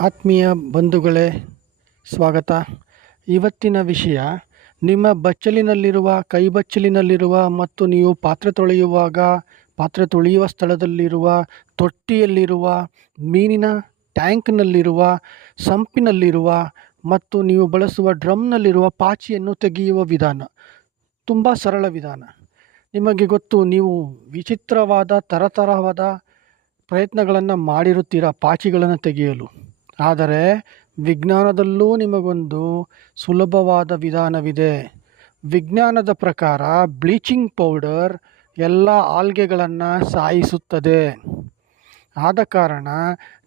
ಆತ್ಮೀಯ ಬಂಧುಗಳೇ, ಸ್ವಾಗತ. ಇವತ್ತಿನ ವಿಷಯ, ನಿಮ್ಮ ಬಚ್ಚಲಿನಲ್ಲಿರುವ ಕೈ ಬಚ್ಚಲಿನಲ್ಲಿರುವ ಮತ್ತು ನೀವು ಪಾತ್ರೆ ತೊಳೆಯುವಾಗ, ಪಾತ್ರೆ ತೊಳೆಯುವ ಸ್ಥಳದಲ್ಲಿರುವ, ತೊಟ್ಟಿಯಲ್ಲಿರುವ, ಮೀನಿನ ಟ್ಯಾಂಕ್ನಲ್ಲಿರುವ, ಸಂಪಿನಲ್ಲಿರುವ ಮತ್ತು ನೀವು ಬಳಸುವ ಡ್ರಮ್ನಲ್ಲಿರುವ ಪಾಚಿಯನ್ನು ತೆಗೆಯುವ ವಿಧಾನ. ತುಂಬ ಸರಳ ವಿಧಾನ. ನಿಮಗೆ ಗೊತ್ತು, ನೀವು ವಿಚಿತ್ರವಾದ, ತರತರವಾದ ಪ್ರಯತ್ನಗಳನ್ನು ಮಾಡಿರುತ್ತೀರ ಪಾಚಿಗಳನ್ನು ತೆಗೆಯಲು? ಆದರೆ ವಿಜ್ಞಾನದಲ್ಲೂ ನಿಮಗೊಂದು ಸುಲಭವಾದ ವಿಧಾನವಿದೆ. ವಿಜ್ಞಾನದ ಪ್ರಕಾರ ಬ್ಲೀಚಿಂಗ್ ಪೌಡರ್ ಎಲ್ಲ ಆಲ್ಗೆಗಳನ್ನು ಸಾಯಿಸುತ್ತದೆ. ಆದ ಕಾರಣ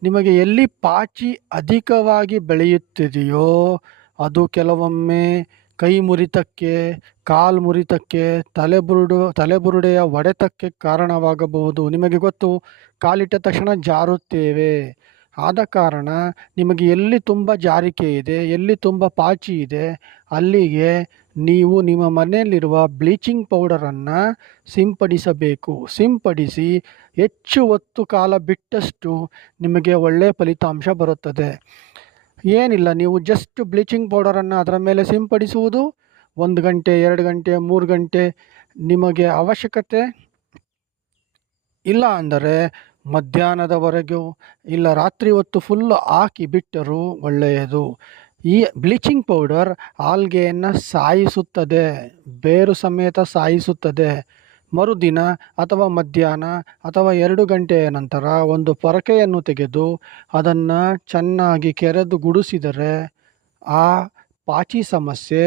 ನಿಮಗೆ ಎಲ್ಲಿ ಪಾಚಿ ಅಧಿಕವಾಗಿ ಬೆಳೆಯುತ್ತಿದೆಯೋ ಅದು ಕೆಲವೊಮ್ಮೆ ಕೈ ಮುರಿತಕ್ಕೆ, ಕಾಲು ಮುರಿತಕ್ಕೆ ತಲೆಬುರುಡು ತಲೆಬುರುಡೆಯ ಒಡೆತಕ್ಕೆ ಕಾರಣವಾಗಬಹುದು. ನಿಮಗೆ ಗೊತ್ತು, ಕಾಲಿಟ್ಟ ತಕ್ಷಣ ಜಾರುತ್ತೇವೆ. ಆದ ಕಾರಣ ನಿಮಗೆ ಎಲ್ಲಿ ತುಂಬ ಜಾರಿಕೆ ಇದೆ, ಎಲ್ಲಿ ತುಂಬ ಪಾಚಿ ಇದೆ, ಅಲ್ಲಿಗೆ ನೀವು ನಿಮ್ಮ ಮನೆಯಲ್ಲಿರುವ ಬ್ಲೀಚಿಂಗ್ ಪೌಡರನ್ನು ಸಿಂಪಡಿಸಬೇಕು. ಸಿಂಪಡಿಸಿ ಹೆಚ್ಚು ಹೊತ್ತು ಕಾಲ ಬಿಟ್ಟಷ್ಟು ನಿಮಗೆ ಒಳ್ಳೆಯ ಫಲಿತಾಂಶ ಬರುತ್ತದೆ. ಏನಿಲ್ಲ, ನೀವು ಜಸ್ಟ್ ಬ್ಲೀಚಿಂಗ್ ಪೌಡರನ್ನು ಅದರ ಮೇಲೆ ಸಿಂಪಡಿಸುವುದು. ಒಂದು ಗಂಟೆ, ಎರಡು ಗಂಟೆ, ಮೂರು ಗಂಟೆ ನಿಮಗೆ ಅವಶ್ಯಕತೆ ಇಲ್ಲ ಅಂದರೆ ಮಧ್ಯಾಹ್ನದವರೆಗೂ ಇಲ್ಲ ರಾತ್ರಿ ಹೊತ್ತು ಫುಲ್ಲು ಹಾಕಿ ಬಿಟ್ಟರೂ ಒಳ್ಳೆಯದು. ಈ ಬ್ಲೀಚಿಂಗ್ ಪೌಡರ್ ಆಲ್ಗೆಯನ್ನು ಸಾಯಿಸುತ್ತದೆ, ಬೇರು ಸಮೇತ ಸಾಯಿಸುತ್ತದೆ. ಮರುದಿನ ಅಥವಾ ಮಧ್ಯಾಹ್ನ ಅಥವಾ ಎರಡು ಗಂಟೆಯ ನಂತರ ಒಂದು ಪೊರಕೆಯನ್ನು ತೆಗೆದು ಅದನ್ನು ಚೆನ್ನಾಗಿ ಕೆರೆದು ಗುಡಿಸಿದರೆ ಆ ಪಾಚಿ ಸಮಸ್ಯೆ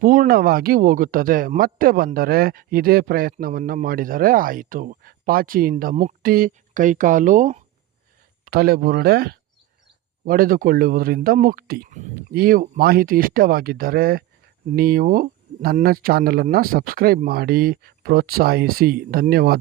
ಪೂರ್ಣವಾಗಿ ಹೋಗುತ್ತದೆ. ಮತ್ತೆ ಬಂದರೆ ಇದೇ ಪ್ರಯತ್ನವನ್ನು ಮಾಡಿದರೆ ಆಯಿತು. ಪಾಚಿಯಿಂದ ಮುಕ್ತಿ, ಕೈಕಾಲು, ತಲೆಬುರುಡೆ ಒಡೆದುಕೊಳ್ಳುವುದರಿಂದ ಮುಕ್ತಿ. ಈ ಮಾಹಿತಿ ಇಷ್ಟವಾಗಿದ್ದರೆ ನೀವು ನನ್ನ ಚಾನಲನ್ನು ಸಬ್ಸ್ಕ್ರೈಬ್ ಮಾಡಿ, ಪ್ರೋತ್ಸಾಹಿಸಿ. ಧನ್ಯವಾದ.